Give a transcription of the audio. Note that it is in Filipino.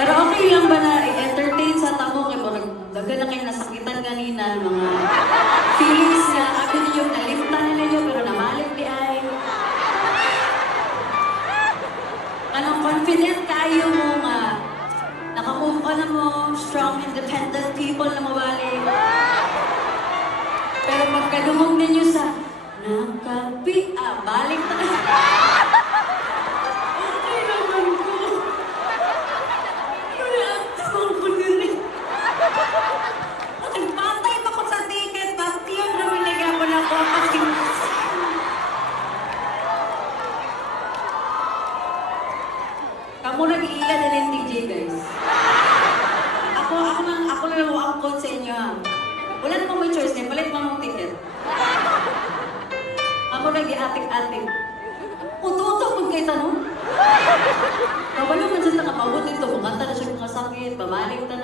Pero okay lang ba na i-entertain sa tamo kay mo daga na kayo nasakitan kanina mga feelings nga ako ninyo nalimtan na ninyo pero namalik di ay. Anong confident kayo mo nga naka-move on na mo, strong, independent people na mawali. Pero pagkadumog ninyo sa balik na. Okay naman ko. Reaction ko nila. Nagpantay pa ko sa ticket, bastion na minigyan ko na ko. Kamu nag-iila na ng TJ, guys. Ako na lang ang code sa inyo, ha. Wala namang may choice niya, palit mo mong ticket. Ako nag-i-atik-atik. Uto-uto kung kayo tanong. Kabalo man siya nakapabot dito, makanta na siya mga sakit, pamalik na